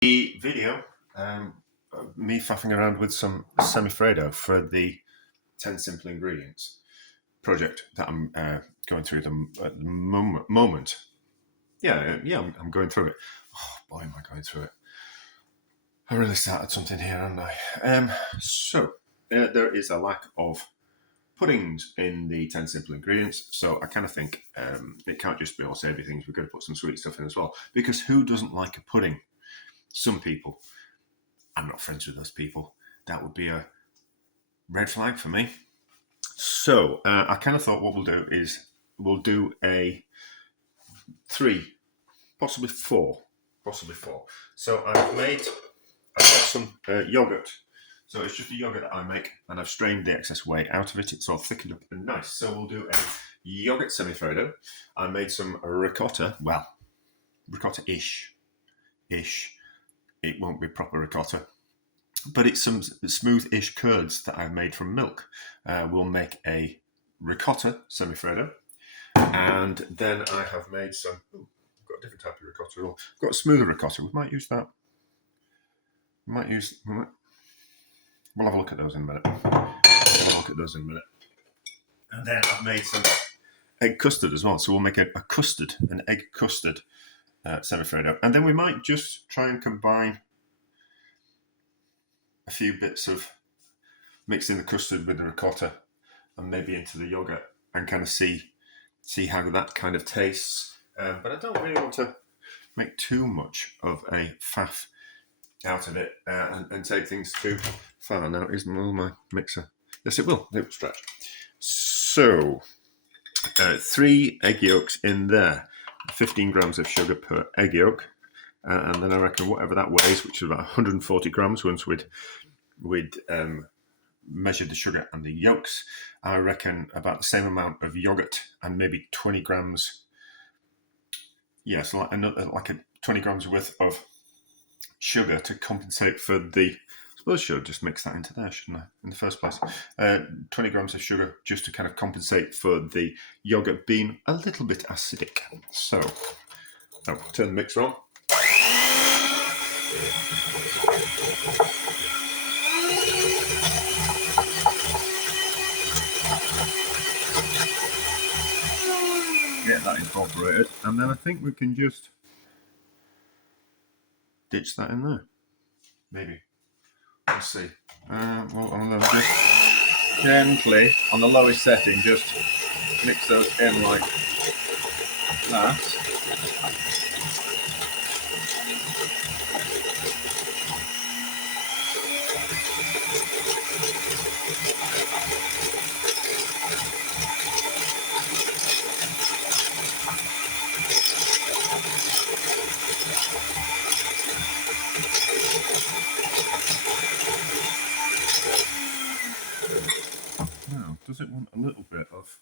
The video, me faffing around with some Semifreddo for the 10 simple ingredients project that I'm going through at the moment. Yeah, I'm going through it. Oh boy, am I going through it. I really started something here, haven't I? There is a lack of puddings in the 10 simple ingredients, so I kind of think it can't just be all savoury things. We've got to put some sweet stuff in as well, because who doesn't like a pudding? Some people. I'm not friends with those people. That would be a red flag for me. So I kind of thought what we'll do is we'll do a 3, possibly 4. So I've got some yogurt. So it's just a yogurt that I make, and I've strained the excess whey out of it. It's all thickened up and nice. So we'll do a yogurt semifreddo. I made some ricotta. Well, ricotta-ish. It won't be proper ricotta, but it's some smooth-ish curds that I've made from milk. We'll make a ricotta semifreddo, and then I have made some. I've got a different type of ricotta. I've got a smoother ricotta. We might use that. We'll have a look at those in a minute. And then I've made some egg custard as well. So we'll make an egg custard semifreddo. And then we might just try and combine a few bits of mixing the custard with the ricotta and maybe into the yogurt and kind of see how that kind of tastes. But I don't really want to make too much of a faff out of it and take things too far. Now, isn't all my mixer? Yes, it will. It will stretch. So, 3 egg yolks in there. 15 grams of sugar per egg yolk. And then I reckon whatever that weighs, which is about 140 grams once we'd measured the sugar and the yolks, I reckon about the same amount of yogurt and maybe 20 grams. Yeah, so like a 20 grams worth of sugar to compensate for the. I suppose I should just mix that into there, shouldn't I, in the first place? 20 grams of sugar just to kind of compensate for the yogurt being a little bit acidic. So, I'll turn the mixer on. Get that incorporated, and then I think we can just ditch that in there. Maybe. Let's see. Well, just gently, on the lowest setting, just mix those in like that. Now, does it want a little bit of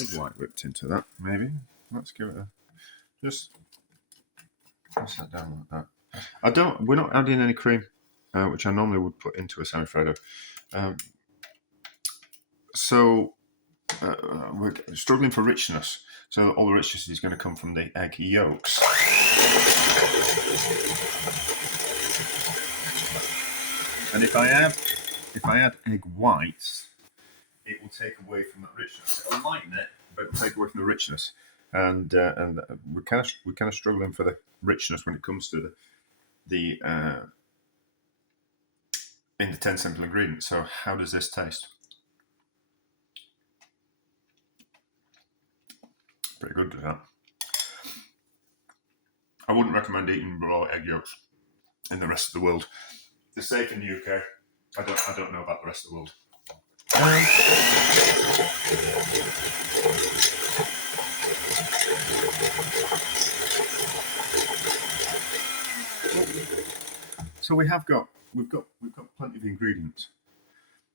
egg white whipped into that? Maybe. Let's give it a. Just press that down like that. We're not adding any cream, which I normally would put into a semifreddo. So we're struggling for richness. So all the richness is going to come from the egg yolks. And if I add egg whites, it will take away from that richness. It'll lighten it, but it'll take away from the richness. And we're kind of struggling for the richness when it comes to the in the 10 simple ingredients. So how does this taste? Pretty good, does that? I wouldn't recommend eating raw egg yolks in the rest of the world. They're safe in the UK. I don't know about the rest of the world. So we've got plenty of ingredients.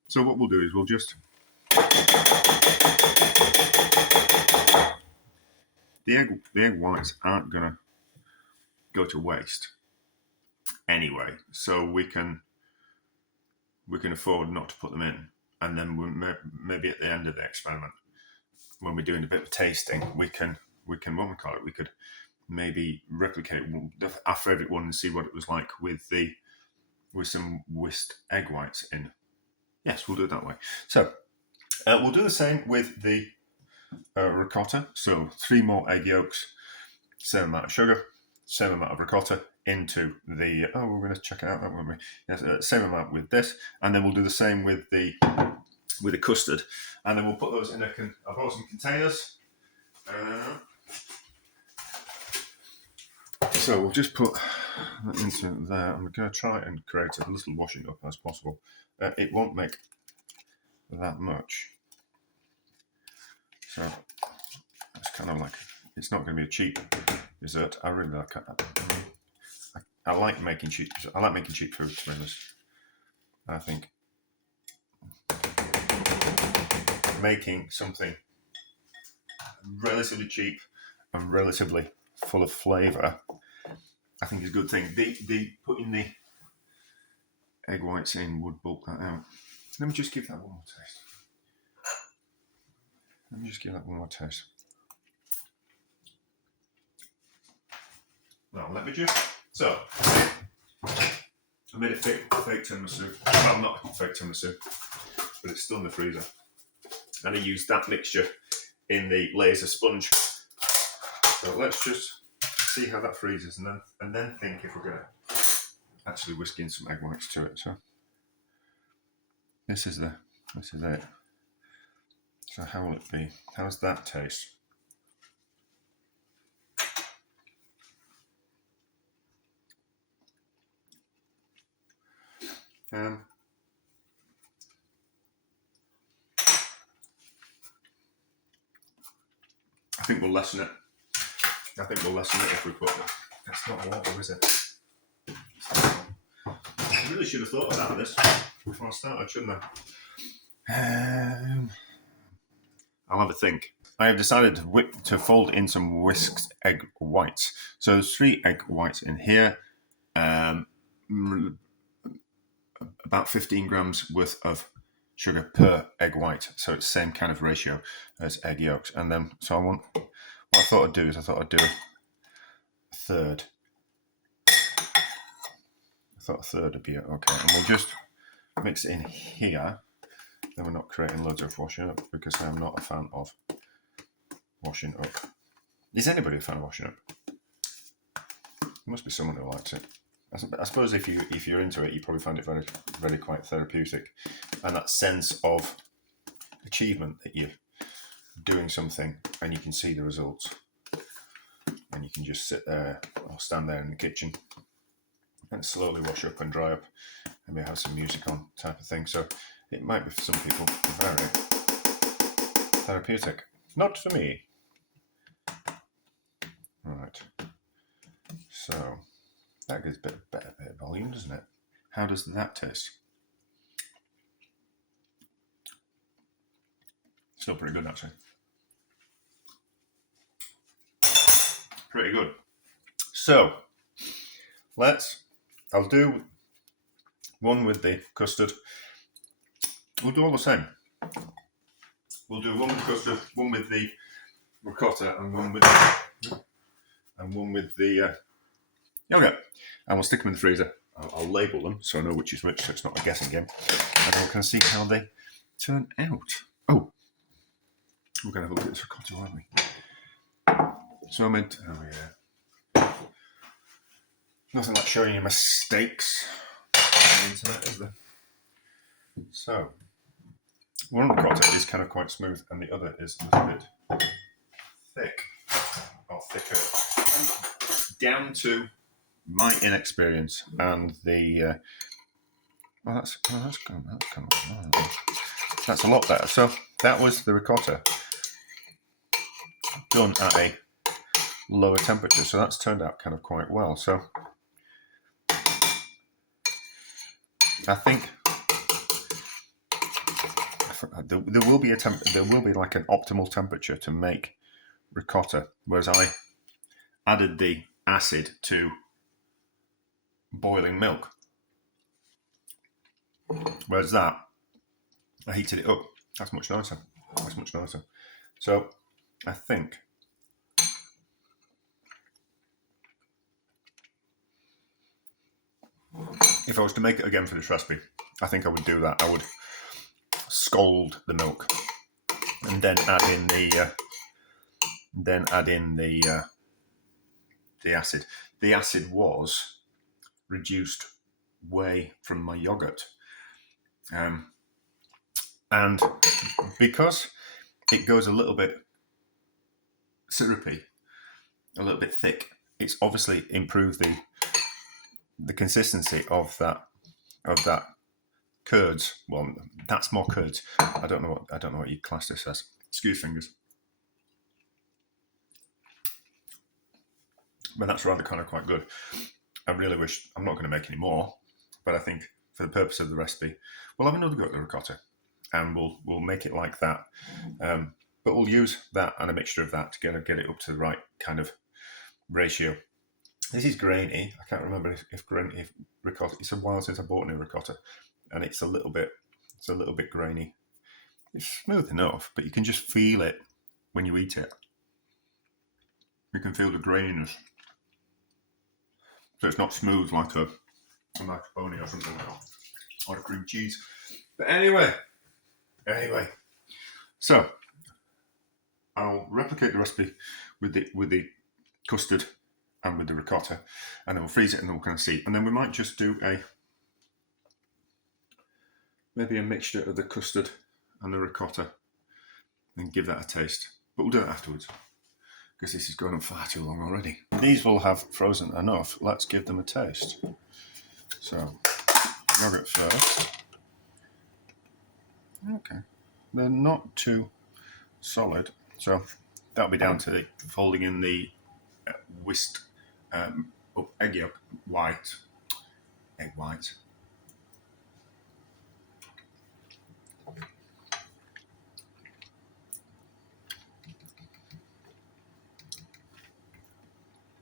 So what we'll do is we'll just the egg whites aren't gonna go to waste anyway, so we can afford not to put them in, and then maybe at the end of the experiment, when we're doing a bit of tasting, we could maybe replicate our favourite one and see what it was like with some whisked egg whites in. Yes, we'll do it that way. So we'll do the same with the ricotta. So 3 more egg yolks, same amount of sugar, same amount of ricotta into the. Oh, we're going to check it out, won't we? Yes, same amount with this, and then we'll do the same with the custard, and then we'll put those in I've got some containers. So we'll just put that into there. I'm going to try and create a little washing up as possible. It won't make that much. So it's kind of like, it's not going to be a cheap dessert. I really like that. I like making cheap food, to be honest. I think making something relatively cheap and relatively full of flavour, I think is a good thing. The putting the egg whites in would bulk that out. Let me just give that one more taste. Now, let me just. So, I made a fake tiramisu. Well, not a fake tiramisu, but it's still in the freezer. And I used that mixture in the laser sponge. So let's just see how that freezes, and then think if we're going to actually whisk in some egg whites to it. So this is it. So how will it be? How's that taste? I think we'll lessen it. If we put it. That's not a lot, is it? I really should have thought about this before I started, shouldn't I? I'll have a think. I have decided to fold in some whisked egg whites. So there's 3 egg whites in here. About 15 grams worth of sugar per egg white. So it's the same kind of ratio as egg yolks. And then, what I thought I'd do is a third. I thought a third would be okay. And we'll just mix it in here. Then we're not creating loads of washing up, because I'm not a fan of washing up. Is anybody a fan of washing up? There must be someone who likes it. I suppose if you're into it, you probably find it very, very quite therapeutic, and that sense of achievement that you're doing something and you can see the results, and you can just sit there or stand there in the kitchen and slowly wash up and dry up, and maybe have some music on, type of thing. So it might be for some people very therapeutic. Not for me. Right. So that gives a bit of volume, doesn't it? How does that taste? Still pretty good, actually. Pretty good. So I'll do one with the custard. We'll do all the same. We'll do one with custard, one with the ricotta, and one with the yogurt. And we'll stick them in the freezer. I'll label them so I know which is which, so it's not a guessing game. And we can see how they turn out. Oh, we're going to have a look at this ricotta, aren't we? So I made. Oh yeah. Nothing like showing you mistakes on the internet, is there? So one ricotta is kind of quite smooth, and the other is a little bit thick, or thicker. And down to my inexperience and the that's a lot better. So that was the ricotta done at a lower temperature, so that's turned out kind of quite well. So I think there will be like an optimal temperature to make ricotta, whereas I added the acid to boiling milk, whereas that I heated it up. That's much nicer. So I think if I was to make it again for this recipe, I think I would do that. I would scald the milk and then add in the acid. The acid was reduced whey from my yogurt, and because it goes a little bit syrupy, a little bit thick, it's obviously improved the consistency of that curds. Well, that's more curds. I don't know what you class this as. Excuse fingers. But that's rather kind of quite good. I really wish, I'm not going to make any more, but I think for the purpose of the recipe, we'll have another go at the ricotta, and we'll make it like that. But we'll use that and a mixture of that to get it up to the right kind of ratio. This is grainy. I can't remember if ricotta. It's a while since I bought new ricotta, and it's a little bit grainy. It's smooth enough, but you can just feel it when you eat it. You can feel the graininess. So it's not smooth like a macaroni or something like that, or a cream cheese. But anyway. So I'll replicate the recipe with the custard and with the ricotta, and then we'll freeze it, and then we'll kind of see. And then we might just do maybe a mixture of the custard and the ricotta and give that a taste. But we'll do it afterwards, because this is going on far too long already. These will have frozen enough. Let's give them a taste. So, yogurt first. Okay. They're not too solid, so that'll be down to folding in the whisked egg yolk white. Egg whites.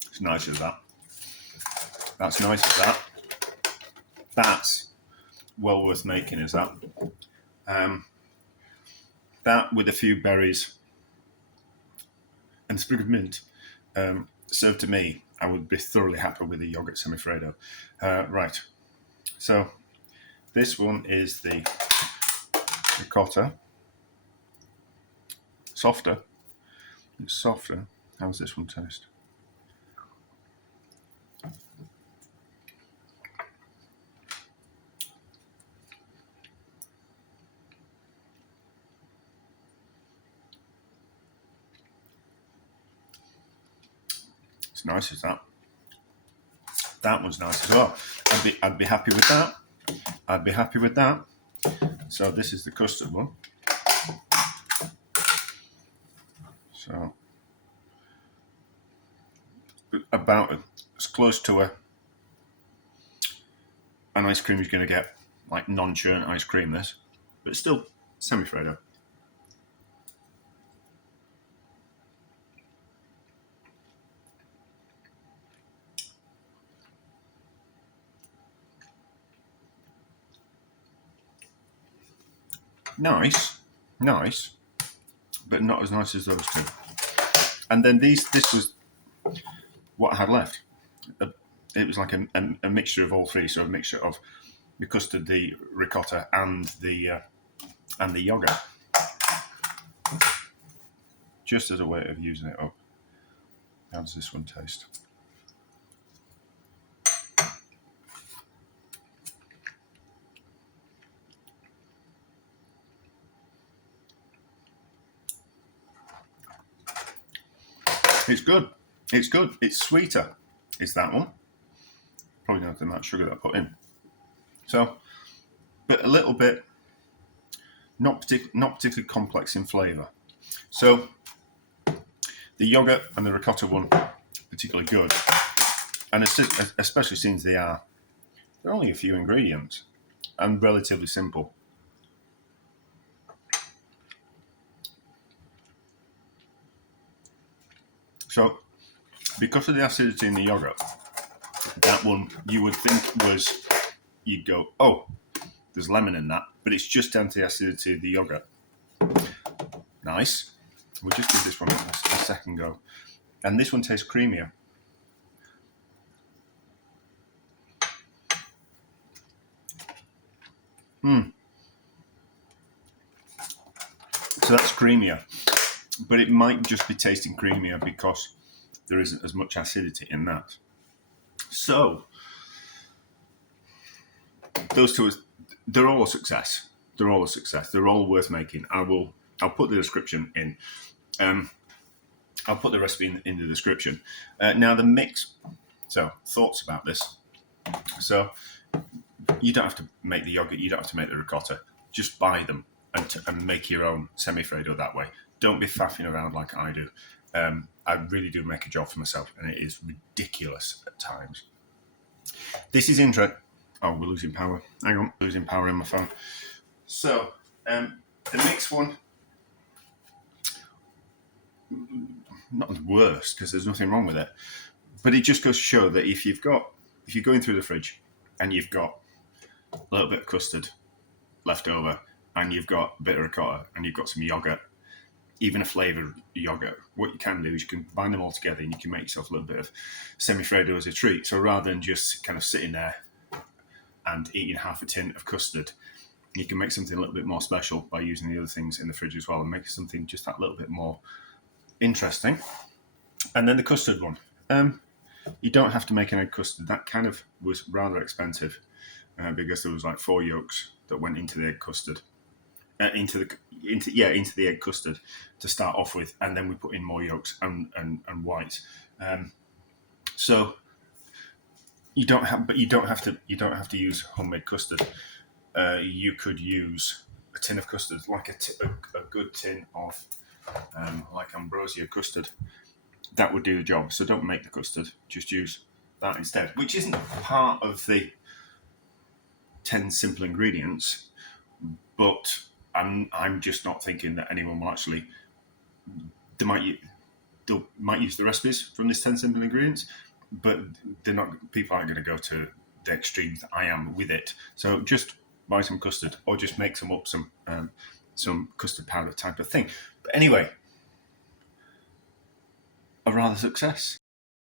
It's nice as that. That's nice as that. That's well worth making, is that? That with a few berries and a sprig of mint, served to me, I would be thoroughly happy with the yogurt semifreddo. Right, so this one is the ricotta. Softer. It's softer. How does this one taste? It's nice as that. That one's nice as well. I'd be happy with that. I'd be happy with that. So this is the custard one. So about as close to an ice cream you're going to get, like non-churn ice cream. This, but it's still semifreddo. Nice, but not as nice as those two. And then this was what I had left. It was like a mixture of all three, so a mixture of the custard, the ricotta, and the yogurt, just as a way of using it up. How does this one taste? It's good. It's good. It's sweeter. It's that one. Probably not the amount of sugar that I put in. So, but a little bit, not particularly complex in flavour. So, the yogurt and the ricotta one, particularly good. And especially since they're only a few ingredients and relatively simple. So, because of the acidity in the yogurt, that one you would think was, you'd go, oh, there's lemon in that, but it's just down to the acidity of the yogurt. Nice. We'll just give this one a second go. And this one tastes creamier. So that's creamier, but it might just be tasting creamier because there isn't as much acidity in that. So those two, they're all a success. They're all a success. They're all worth making. I'll put the description in. I'll put the recipe in the description. Now the mix. So thoughts about this. So you don't have to make the yogurt. You don't have to make the ricotta. Just buy them and make your own semifreddo that way. Don't be faffing around like I do. I really do make a job for myself, and it is ridiculous at times. This is interesting. Oh, we're losing power. Hang on, losing power in my phone. So, the mixed one, not the worst because there's nothing wrong with it, but it just goes to show that if you're going through the fridge and you've got a little bit of custard left over, and you've got a bit of ricotta, and you've got some yogurt, even a flavoured yogurt, what you can do is you can combine them all together and you can make yourself a little bit of semifreddo as a treat. So rather than just kind of sitting there and eating half a tin of custard, you can make something a little bit more special by using the other things in the fridge as well and make something just that little bit more interesting. And then the custard one. You don't have to make an egg custard. That kind of was rather expensive because there was like 4 yolks that went into the egg custard. Into the egg custard to start off with, and then we put in more yolks and whites. So you don't have to use homemade custard. You could use a tin of custard, like a good tin of like ambrosia custard. That would do the job. So don't make the custard; just use that instead, which isn't part of the 10 simple ingredients, but I'm just not thinking that anyone will actually. They might use the recipes from this 10 simple ingredients, but they're not. People aren't going to go to the extremes that I am with it. So just buy some custard, or just make some custard powder type of thing. But anyway, a rather success.